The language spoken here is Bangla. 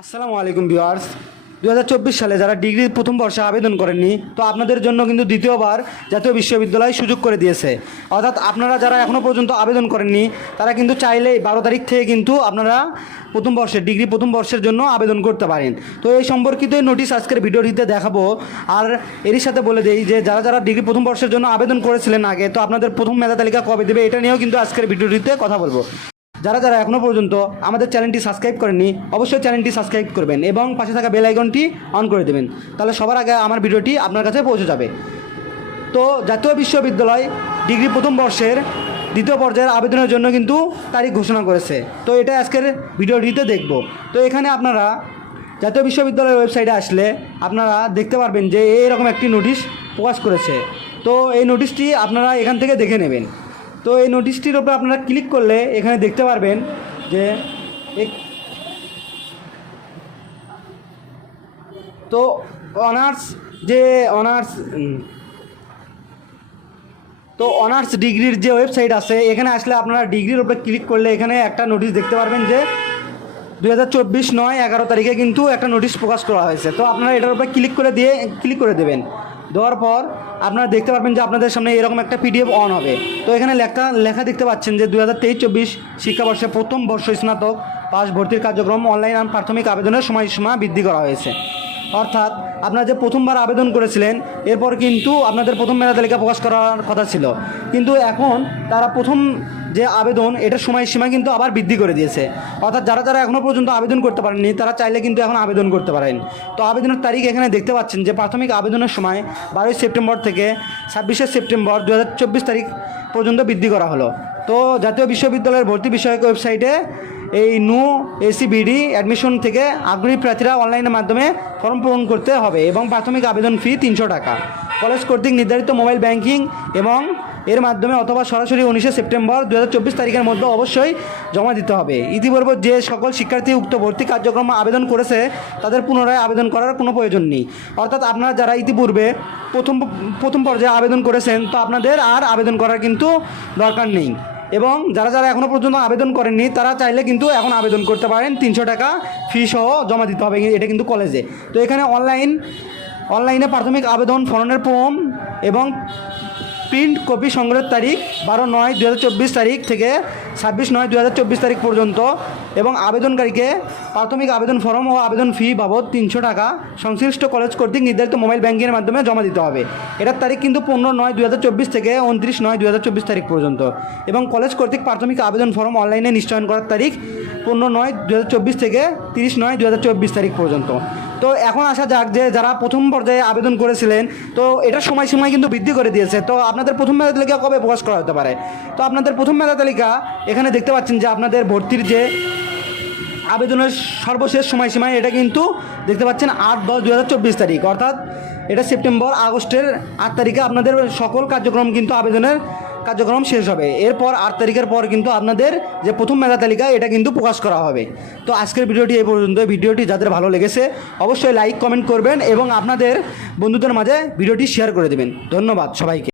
আসসালামু আলাইকুম ভিউয়ার্স। দু হাজার চব্বিশ সালে যারা ডিগ্রি প্রথম বর্ষে আবেদন করেননি, তো আপনাদের জন্য কিন্তু দ্বিতীয়বার জাতীয় বিশ্ববিদ্যালয় সুযোগ করে দিয়েছে। অর্থাৎ আপনারা যারা এখনও পর্যন্ত আবেদন করেননি, তারা কিন্তু চাইলেই বারো তারিখ থেকে কিন্তু আপনারা প্রথম বর্ষের ডিগ্রি প্রথম বর্ষের জন্য আবেদন করতে পারেন। তো এই সম্পর্কিত নোটিশ আজকের ভিডিওটিতে দেখাবো। আর এরই সাথে বলে দেই যে, যারা যারা ডিগ্রি প্রথম বর্ষের জন্য আবেদন করেছিলেন আগে, তো আপনাদের প্রথম মেধা তালিকা কবে দেবে, এটা নিয়েও কিন্তু আজকের ভিডিওটিতে কথা বলব। যারা যারা এখনও পর্যন্ত আমাদের চ্যানেলটি সাবস্ক্রাইব করেননি, অবশ্যই চ্যানেলটি সাবস্ক্রাইব করবেন এবং পাশে থাকা বেল আইকনটি অন করে দেবেন। তাহলে সবার আগে আমার ভিডিওটি আপনার কাছে পৌঁছে যাবে। তো জাতীয় বিশ্ববিদ্যালয় ডিগ্রি প্রথম বর্ষের দ্বিতীয় পর্যায়ের আবেদনের জন্য কিন্তু তারিখ ঘোষণা করেছে। তো এটা আজকের ভিডিওটিতে দেখব। তো এখানে আপনারা জাতীয় বিশ্ববিদ্যালয়ের ওয়েবসাইটে আসলে আপনারা দেখতে পারবেন যে এরকম একটি নোটিশ প্রকাশ করেছে। তো এই নোটিশটি আপনারা এখান থেকে দেখে নেবেন। তো এই নোটিশটির ওপরে আপনারা ক্লিক করলে এখানে দেখতে পারবেন যে তো অনার্স যে অনার্স তো অনার্স ডিগ্রির যে ওয়েবসাইট আছে, এখানে আসলে আপনারা ডিগ্রির ওপরে ক্লিক করলে এখানে একটা নোটিশ দেখতে পারবেন যে দু হাজার চব্বিশ নয় এগারো তারিখে কিন্তু একটা নোটিশ প্রকাশ করা হয়েছে। তো আপনারা এটার উপরে ক্লিক করে দিয়ে ক্লিক করে দেবেন। দেওয়ার পর আপনারা দেখতে পারবেন যে আপনাদের সামনে এরকম একটা পিডিএফ অন হবে। তো এখানে লেখা লেখা দেখতে পাচ্ছেন যে দু হাজার তেইশ চব্বিশ শিক্ষাবর্ষে প্রথম বর্ষ স্নাতক পাস ভর্তির কার্যক্রম অনলাইন প্রাথমিক আবেদনের সময়সীমা বৃদ্ধি করা হয়েছে। অর্থাৎ আপনারা যে প্রথমবার আবেদন করেছিলেন, এরপর কিন্তু আপনাদের প্রথম মেধা তালিকা প্রকাশ করার কথা ছিল। কিন্তু এখন তারা প্রথম যে আবেদন, এটার সময়সীমা কিন্তু আবার বৃদ্ধি করে দিয়েছে। অর্থাৎ যারা যারা এখনও পর্যন্ত আবেদন করতে পারেননি, তারা চাইলে কিন্তু এখন আবেদন করতে পারেন। তো আবেদনের তারিখ এখানে দেখতে পাচ্ছেন যে প্রাথমিক আবেদনের সময় বারোই সেপ্টেম্বর থেকে ছাব্বিশে সেপ্টেম্বর দু হাজার চব্বিশ তারিখ পর্যন্ত বৃদ্ধি করা হলো। তো জাতীয় বিশ্ববিদ্যালয়ের ভর্তি বিষয়ক ওয়েবসাইটে এই নো এসিবিডি অ্যাডমিশন থেকে আগ্রহী প্রার্থীরা অনলাইনের মাধ্যমে ফর্ম পূরণ করতে হবে এবং প্রাথমিক আবেদন ফি তিনশো টাকা। কলেজ কর্তৃক নির্ধারিত মোবাইল ব্যাংকিং এবং এর মাধ্যমে অথবা সরাসরি উনিশে সেপ্টেম্বর দু হাজার চব্বিশ তারিখের মধ্যে অবশ্যই জমা দিতে হবে। ইতিপূর্বে যে সকল শিক্ষার্থী উক্ত ভর্তি কার্যক্রমে আবেদন করেছে, তাদের পুনরায় আবেদন করার কোনো প্রয়োজন নেই। অর্থাৎ আপনারা যারা ইতিপূর্বে প্রথম প্রথম পর্যায়ে আবেদন করেছেন, তো আপনাদের আর আবেদন করার কিন্তু দরকার নেই। এবং যারা যারা এখনও পর্যন্ত আবেদন করেননি, তারা চাইলে কিন্তু এখন আবেদন করতে পারেন। তিনশো টাকা ফি সহ জমা দিতে হবে। এটা কিন্তু কলেজে তো এখানে অনলাইন অনলাইনে প্রাথমিক আবেদন, ফরনের ফর্ম এবং প্রিন্ট কপি সংগ্রহের তারিখ বারো নয় দু তারিখ থেকে ছাব্বিশ নয় দু তারিখ পর্যন্ত এবং আবেদনকারীকে প্রাথমিক আবেদন ফর্ম ও আবেদন ফি বাবদ তিনশো টাকা সংশ্লিষ্ট কলেজ কর্তৃক নির্ধারিত মোবাইল ব্যাংকের মাধ্যমে জমা দিতে হবে। এটার তারিখ কিন্তু পনেরো নয় দু থেকে উনত্রিশ নয় দু তারিখ পর্যন্ত এবং কলেজ কর্তৃক প্রাথমিক আবেদন ফর্ম অনলাইনে নিশ্চয়ন করার তারিখ পনেরো নয় দু থেকে তিরিশ নয় দু তারিখ পর্যন্ত। তো এখন আসা যাক যে যারা প্রথম পর্যায়ে আবেদন করেছিলেন, তো এটার সময়সীমায় কিন্তু বৃদ্ধি করে দিয়েছে। তো আপনাদের প্রথম মেধা তালিকা কবে প্রকাশ করা হতে পারে? তো আপনাদের প্রথম মেধা তালিকা এখানে দেখতে পাচ্ছেন যে আপনাদের ভর্তির যে আবেদনের সর্বশেষ সময়সীমায় এটা কিন্তু দেখতে পাচ্ছেন আট দশ দু তারিখ। অর্থাৎ এটা সেপ্টেম্বর আগস্টের আট তারিখে আপনাদের সকল কার্যক্রম কিন্তু আবেদনের কার্যক্রম শেষ হবে। এরপর আট তারিখের পর কিন্তু আপনাদের যে প্রথম মেধা তালিকা, এটা কিন্তু প্রকাশ করা হবে। তো আজকের ভিডিওটি এই পর্যন্ত। ভিডিওটি যাদের ভালো লেগেছে, অবশ্যই লাইক, কমেন্ট করবেন এবং আপনাদের বন্ধুদের মাঝে ভিডিওটি শেয়ার করে দেবেন। ধন্যবাদ সবাইকে।